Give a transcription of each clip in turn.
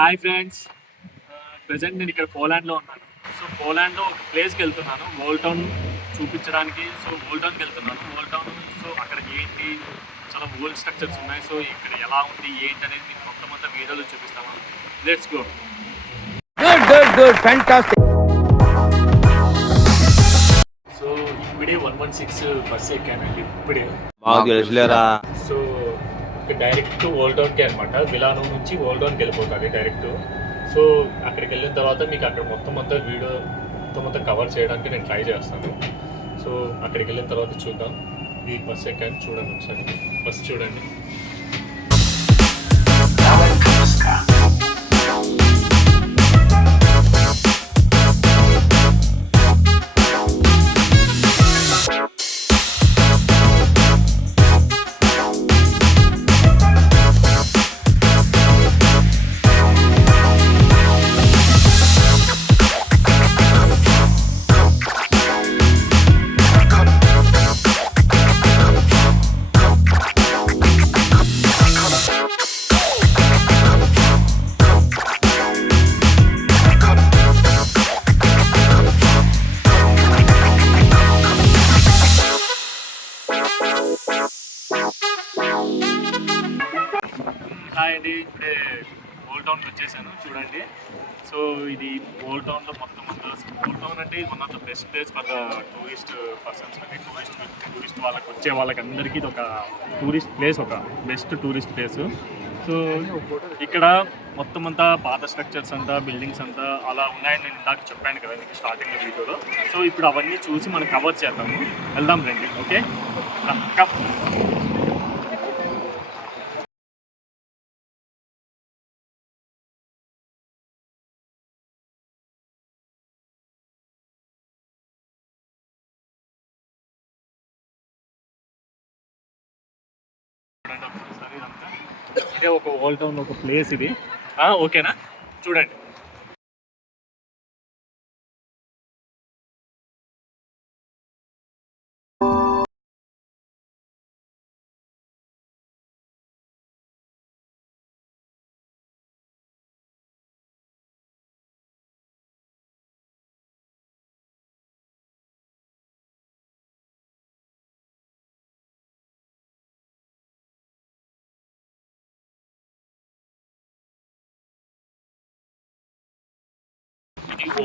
Hi friends. Present నేను ఇక్కడ పోలాండ్లో ఉన్నాను. సో పోలాండ్లో ఒక ప్లేస్కి వెళ్తున్నాను ఓల్డ్ టౌన్ చూపించడానికి. సో ఓల్డ్ టౌన్కి వెళ్తున్నాను. ఓల్డ్ టౌన్ సో అక్కడ ఏంటి చాలా ఓల్డ్ స్ట్రక్చర్స్ ఉన్నాయి. సో ఇక్కడ ఎలా ఉంది ఏంటి అనేది మీకు మొత్తం వీడియోలో చూపిస్తాను. Let's go. Good fantastic. So ఇప్పుడే 116 బస్ ఎక్కానండి. ఇప్పుడే సో డైరెక్ట్ ఓల్డ్ టౌన్కి అనమాట. విలానో నుంచి ఓల్డ్ టౌన్కి వెళ్ళిపోతుంది డైరెక్ట్. సో అక్కడికి వెళ్ళిన తర్వాత మీకు అక్కడ మొత్తం వీడియో మొత్తం కవర్ చేయడానికి నేను ట్రై చేస్తాను. సో అక్కడికి వెళ్ళిన తర్వాత చూద్దాం. ఈ బస్ ఎక్కాను, చూడండి ఒకసారి బస్ చూడండి. హాయ్ అండి, ఇప్పుడే ఓల్డ్ టౌన్కి వచ్చేసాను చూడండి. సో ఇది ఓల్డ్ టౌన్లో మొత్తం ఓల్డ్ టౌన్ అంటే one of the best place for the tourist persons అంటే టూరిస్ట్ వాళ్ళకి వచ్చే వాళ్ళకి అందరికీ ఇది ఒక టూరిస్ట్ ప్లేస్, ఒక బెస్ట్ టూరిస్ట్ ప్లేస్. సో ఇక్కడ మొత్తం అంతా పాత స్ట్రక్చర్స్ అంతా బిల్డింగ్స్ అంతా అలా ఉన్నాయని నేను ఇందాక చెప్పాను కదా మీకు స్టార్టింగ్ వీడియోలో. సో ఇప్పుడు అవన్నీ చూసి మనం కవర్ చేద్దాము. వెళ్దాం రండి. ఓకే ఒకసారి ఇదంతా ఇదే ఒక ఓల్డ్ టౌన్ ఒక ప్లేస్ ఇది. ఓకేనా చూడండి.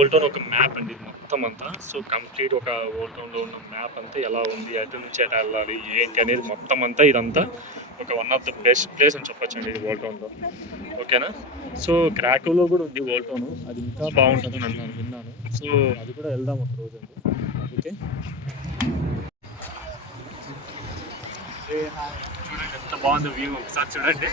ఓల్డ్ టౌన్ ఒక మ్యాప్ అండి మొత్తం అంతా. సో కంప్లీట్ ఒక ఓల్డ్ టౌన్లో ఉన్న మ్యాప్ అంతా ఎలా ఉంది, అటు నుంచి ఎటు వెళ్ళాలి ఏంటి అనేది మొత్తం అంతా ఇదంతా ఒక one of the best place అని చెప్పొచ్చండి ఇది ఓల్డ్ టౌన్లో. ఓకేనా. సో క్రాకోవ్లో కూడా ఉంది ఓల్డ్ టౌన్, అది ఇంకా బాగుంటుందని అన్నాను, విన్నాను. సో అది కూడా వెళ్దాం ఒక రోజు అండి. ఓకే చూడండి ఎంత బాగుంది వ్యూ, ఒకసారి చూడండి.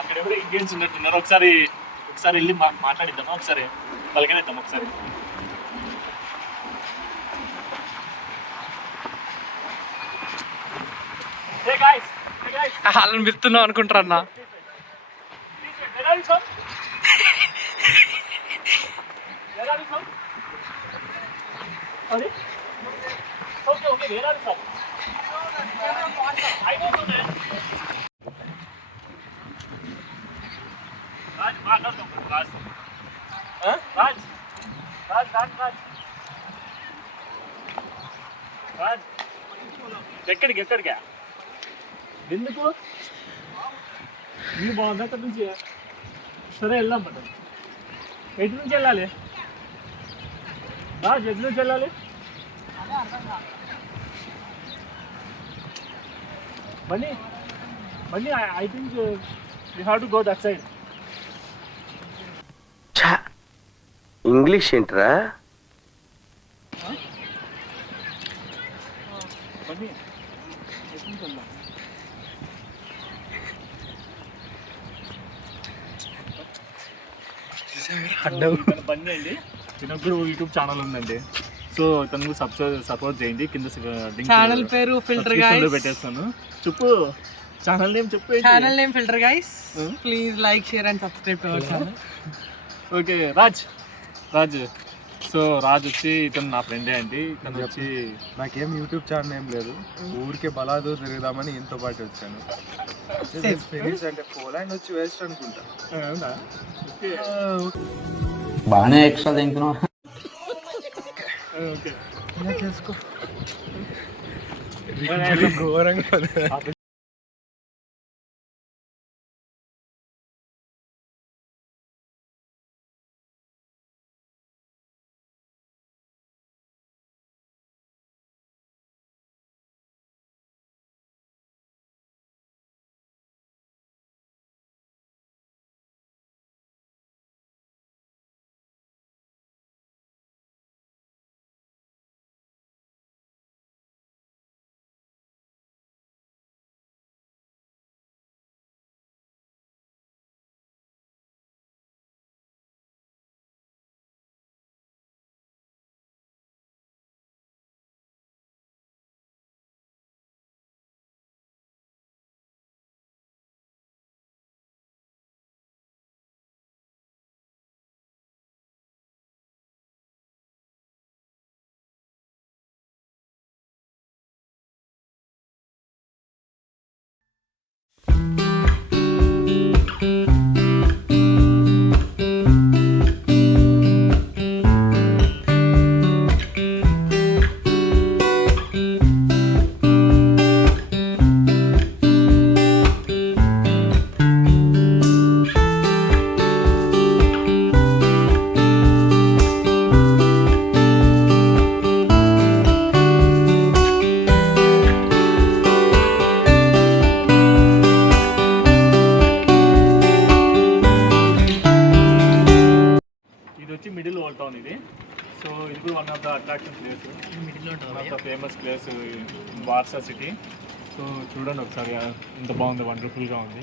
అక్కడ ఎవరు ఇండియన్స్ ఉన్నట్టున్నారు. ఒకసారి వెళ్ళి మాట్లాడిద్దామా, ఒకసారి పలకనిద్దాం ఒకసారి. వాళ్ళని పిలుస్తున్నావు అనుకుంటారు అన్న. ఎక్కడికా ఎందుకు నీకు బాగుంది అక్కడి నుంచి. సరే వెళ్దాం పట్టు. ఎటు నుంచి వెళ్ళాలి రాజు, ఎటు నుంచి వెళ్ళాలి? Bunny, I think we have to go that side. English ఏంట్రా? బండి అండి, తినకు యూట్యూబ్ ఛానల్ ఉందండి. సో తనకు సపోర్ట్ చేయండి. కింద ఛానల్ పేరు ఫిల్టర్ గైస్ పెట్టేస్తాను. చెప్పు ఛానల్ నేమ్ చెప్పు. Channel name filter guys. Please like share and subscribe to our channel. Okay Raj. సో రాజ్ వచ్చి ఇతను నా ఫ్రెండే అండి. తను వచ్చి నాకేం యూట్యూబ్ ఛానల్ ఏం లేదు, ఊరికే బలాదూర్ తిరుగుదామని ఇంతో పాటు వచ్చాను. అంటే పోలాండ్ వచ్చి వేస్ట్ అనుకుంటా. బాగానే ఎక్స్ట్రా తింటున్నావు. ఓకే చేసుకో ఘోరంగా. మిడిల్ ఓల్డ్ టౌన్ ఇది. సో ఇది కూడా one of the attraction place, one of the famous place Warsaw city. So చూడండి ఒకసారి ఎంత బాగుంది, వండర్ఫుల్గా ఉంది.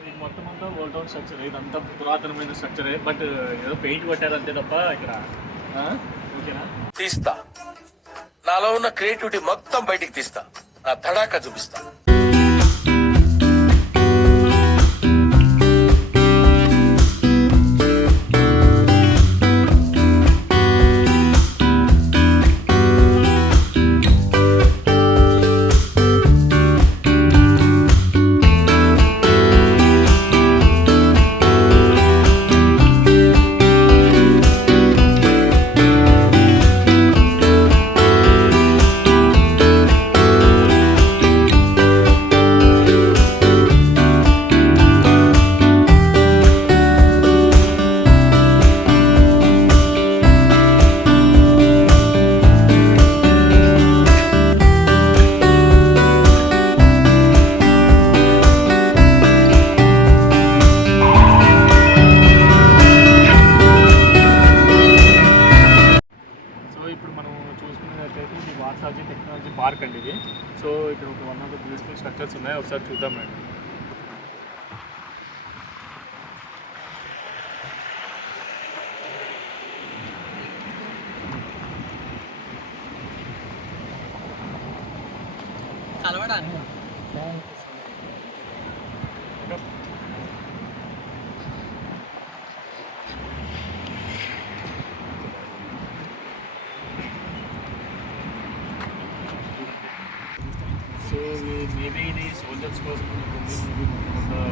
ఇది మొత్తం అంతా ఓల్డ్ టౌన్ స్ట్రక్చర్, ఇదంతా పురాతనమైన స్ట్రక్చరే. బట్ ఏదో పెయింట్ కొట్టారంతే తప్ప ఇక్కడ. ఓకేనా? తీస్తా, నాలో ఉన్న క్రియేటివిటీ మొత్తం బయటికి తీస్తా, నా తడాకా చూపిస్తా. వార్సాజీ టెక్నాలజీ పార్క్ అండి ఇది. సో ఇక్కడ ఒక one of the beautiful structures ఉన్నాయి, ఒకసారి చూద్దామండి. కలవడానికి సో మేబీ ఇది సోల్జర్స్ కోసం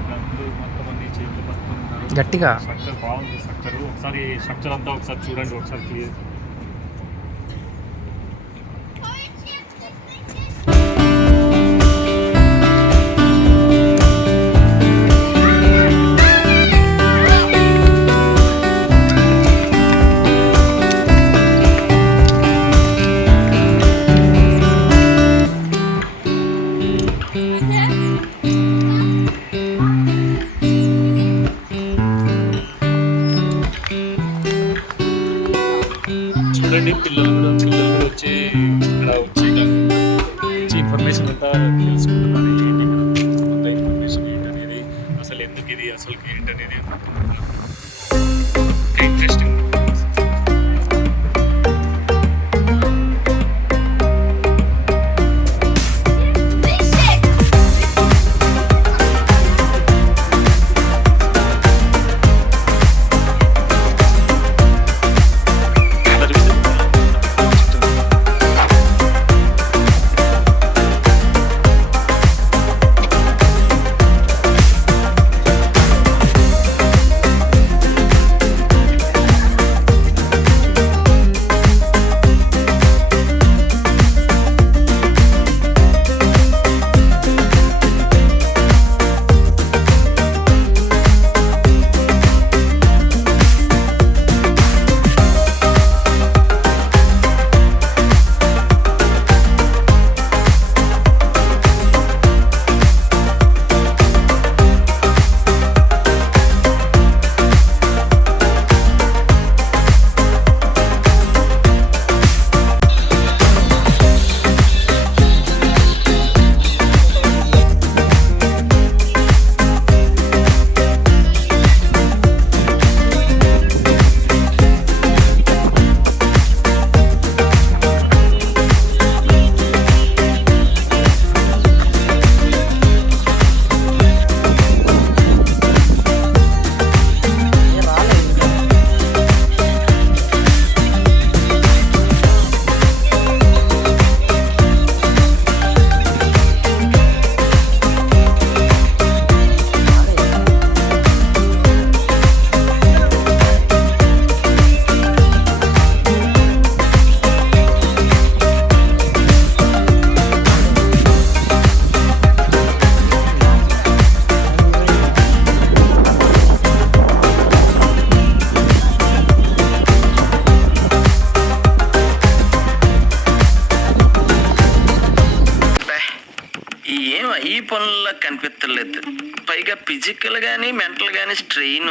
గన్లు మొత్తం అన్ని చేతులు పట్టుకుంటున్నారు. గట్టిగా స్ట్రక్చర్ బాగుంది. స్ట్రక్చర్ ఒకసారి స్ట్రక్చర్ అంతా ఒకసారి చూడండి, ఒకసారి క్లియర్. అంతా తెలుసుకుంటున్నారు ఏంటి కొత్త ఇన్ఫర్మేషన్ ఏంటనేది, అసలు ఎందుకు ఇది అసలు ఏంటనేది అనుకుంటున్నారు. ఇంట్రెస్టింగ్. ఈ పనుల్లో కనిపించలేదు, పైగా ఫిజికల్ గానీ మెంటల్ గానీ స్ట్రెయిన్.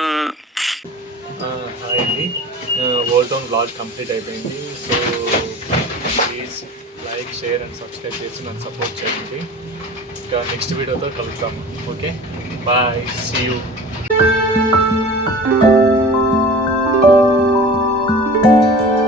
హాయ్ అండి, ఓల్డ్ టౌన్ బ్లాగ్ కంప్లీట్ అయిపోయింది. So please like, share and subscribe చేసి నన్ను సపోర్ట్ చేయండి. ఇంకా నెక్స్ట్ వీడియోతో కలుద్దాం. Okay, bye, see you.